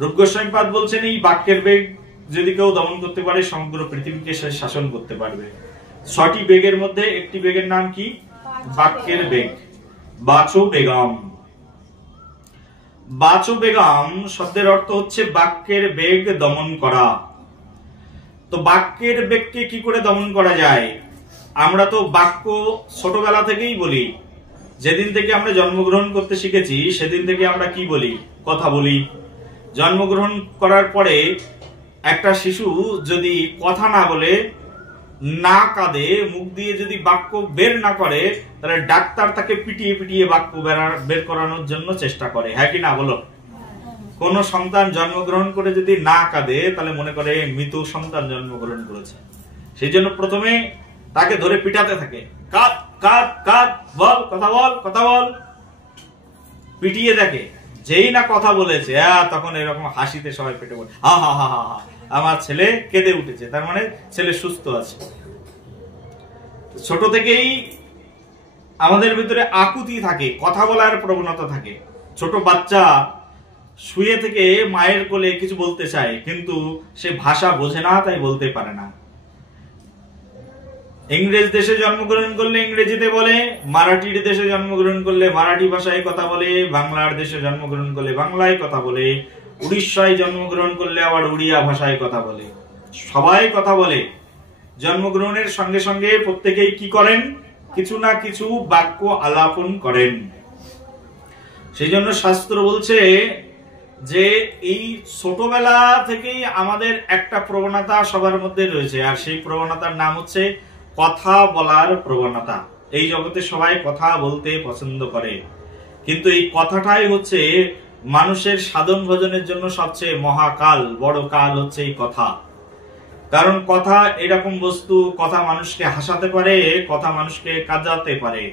রূপ গোস্বামীপাদ বলছেন এই বাক্যের বেগ যদি কেউ দমন করতে পারে সমগ্র পৃথিবীকে সে শাসন করতে পারবে। 6টি বেগের মধ্যে একটি বেগের নাম কি? বাক্যের বেগ, বাচো বেগম। বাচো বেগম শব্দের অর্থ হচ্ছে বাক্যের বেগ দমন করা। তো বাক্যের বেগকে কি করে দমন করা যায়? আমরা তো বাক্য ছোটবেলা থেকেই বলি। যেদিন থেকে আমরা জন্মগ্রহণ করতে শিখেছি সেদিন থেকে আমরা কি বলি? কথা বলি। জন্মগ্রহণ করার পরে একটা শিশু যদি কথা না বলে, না কাঁদে, মুখ দিয়ে যদি বাক্য বের না করে, তাহলে ডাক্তার তাকে পিটিয়ে পিটিয়ে বাক্য বের করানোর জন্য চেষ্টা করে। হ্যাঁ কি না বলো? কোন সন্তান জন্মগ্রহণ করে যদি না কাঁদে তাহলে মনে করে মৃত সন্তান জন্মগ্রহণ করেছে। সেই জন্য প্রথমে তাকে ধরে পিটাতে থাকে, কাঁদ কাঁদ কাঁদ, বল কথা বল কথা বল, পিটিয়ে দেখে। যেই না কথা বলেছে তখন এরকম হাসিতে সবাই পেটে পড়ে, হা হা হা হা, আমার ছেলে কেঁদে উঠেছে, তার মানে ছেলে সুস্থ আছে। ছোট থেকেই আমাদের ভিতরে আকুতি থাকে, কথা বলার প্রবণতা থাকে। ছোট বাচ্চা শুয়ে থেকে মায়ের কোলে কিছু বলতে চায়, কিন্তু সে ভাষা বোঝে না, তাই বলতে পারে না। ইংরেজ দেশে জন্মগ্রহণ করলে ইংরেজিতে বলে, মারাঠির দেশে জন্মগ্রহণ করলে মারাঠি ভাষায় কথা বলে, বাংলার দেশে জন্মগ্রহণ করলে বাংলায় কথা বলে, উড়িষ্যায় জন্মগ্রহণ করলে আবার উড়িয়া ভাষায় কথা বলে। সবাই কথা বলে। জন্মগ্রহণের সঙ্গে সঙ্গে প্রত্যেকেই কি করেন? কিছু না কিছু বাক্য আলাপন করেন। সেই জন্য শাস্ত্র বলছে যে এই ছোটবেলা থেকেই আমাদের একটা প্রবণতা সবার মধ্যে রয়েছে, আর সেই প্রবণতার নাম হচ্ছে কথা বলার প্রবণতা। এই জগতে সবাই কথা বলতে পছন্দ করে, কিন্তু এই কথাটাই হচ্ছে মানুষের সাধন ভজনের জন্য সবচেয়ে মহাকাল, বড় কাল হচ্ছে এই কথা। কারণ কথা এরকম বস্তু, কথা মানুষকে হাসাতে পারে, কথা মানুষকে কাঁদাতে পারে,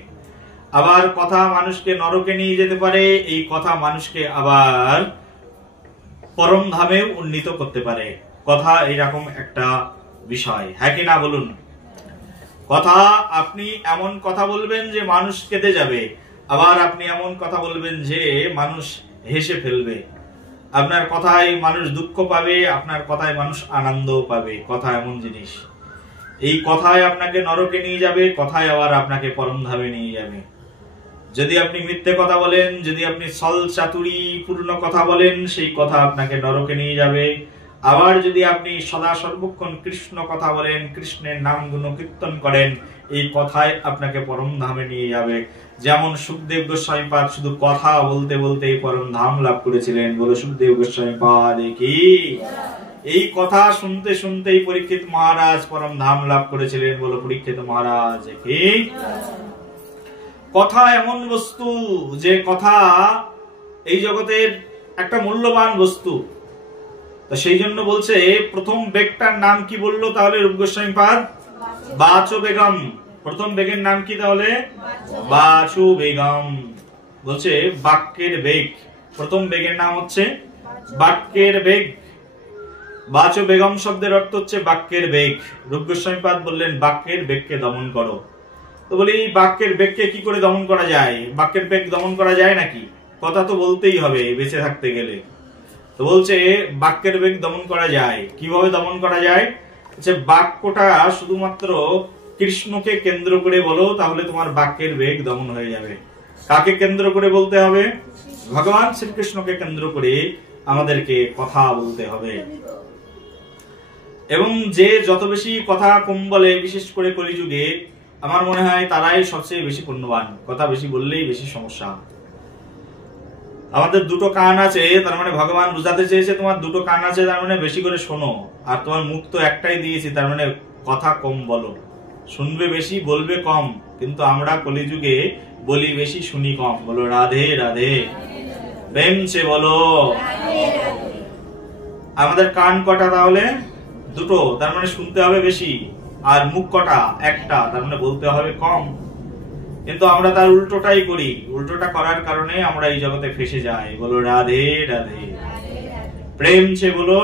আবার কথা মানুষকে নরকে নিয়ে যেতে পারে, এই কথা মানুষকে আবার পরম ধামেও উন্নীত করতে পারে। কথা এরকম একটা বিষয়। হ্যাঁ কি না বলুন? কথা, আপনি এমন কথা বলবেন যে মানুষ কেঁদে যাবে, আবার আপনি এমন কথা বলবেন যে মানুষ হেসে ফেলবে। আপনার কথায় মানুষ দুঃখ পাবে, আপনার কথায় মানুষ আনন্দ পাবে। কথা এমন জিনিস, এই কথায় আপনাকে নরকে নিয়ে যাবে, কথায় আবার আপনাকে পরম ধামে নিয়ে যাবে। যদি আপনি মিথ্যে কথা বলেন, যদি আপনি ছল চাতুরি পূর্ণ কথা বলেন, সেই কথা আপনাকে নরকে নিয়ে যাবে। আবার যদি আপনি সদা সর্বক্ষণ কৃষ্ণ কথা বলেন, কৃষ্ণের নাম গুণ কীর্তন করেন, এই কথায় আপনাকে পরম ধামে নিয়ে যাবে। যেমন সুখদেব গোস্বামীপাদ শুধু কথা বলতে বলতে পরম ধাম লাভ করেছিলেন। বলো সুখদেব গোস্বামীপাদ কি? এই কথা শুনতে শুনতেই পরীক্ষিত মহারাজ পরম ধাম লাভ করেছিলেন। বলো পরীক্ষিত মহারাজ কি? কথা এমন বস্তু যে কথা এই জগতের একটা মূল্যবান বস্তু। তো সেই জন্য বলছে প্রথম বেগটার নাম কি বললো তাহলে রূপ গোস্বামীপাদ? বাচো বেগম। প্রথম বেগের নাম কি তাহলে? বাচো বেগম। বলছে বাক্যের বেগ, প্রথম বেগের নাম হচ্ছে বাক্যের বেগ। বাচো বেগম শব্দের অর্থ হচ্ছে বাক্যের বেগ। রূপ গোস্বামীপাদ বললেন বাক্যের বেগকে দমন করো। তো বলি বাক্যের বেগকে কি করে দমন করা যায়? বাক্যের বেগ দমন করা যায় নাকি? কথা তো বলতেই হবে বেঁচে থাকতে গেলে। তো বলছে বাক্যের বেগ দমন করা যায়। কিভাবে দমন করা যায়? বাক্যটা শুধুমাত্র কৃষ্ণকে কেন্দ্র করে বলো, তাহলে তোমার বাক্যের বেগ দমন হয়ে যাবে। কাকে কেন্দ্র করে বলতে হবে? ভগবান শ্রীকৃষ্ণকে কেন্দ্র করে আমাদেরকে কথা বলতে হবে। এবং যে যত বেশি কথা কম বলে, বিশেষ করে কলিযুগে, আমার মনে হয় তারাই সবচেয়ে বেশি পুণ্যবান। কথা বেশি বললেই বেশি সমস্যা। আমাদের দুটো কান আছে, তার মানে ভগবান বুঝাতে চেয়েছে তোমার দুটো কান আছে, তার মানে বেশি করে শোনো। আর তোমার মুখ তো একটাই দিয়েছি, তার মানে কথা কম বলো। শুনবে বেশি, বলবে কম, কিন্তু আমরা কলিযুগে বলি বেশি, শুনি কম। বলো রাধে রাধে, প্রেম সে বলো। আমাদের কান কটা তাহলে? দুটো, তার মানে শুনতে হবে বেশি। আর মুখ কটা? একটা, তার মানে বলতে হবে কম। কিন্তু আমরা তার উল্টোটাই করি। উল্টোটা করার কারণে আমরা এই জগতে ফেসে যাই। বলো রাধে রাধে, প্রেম সে বলো।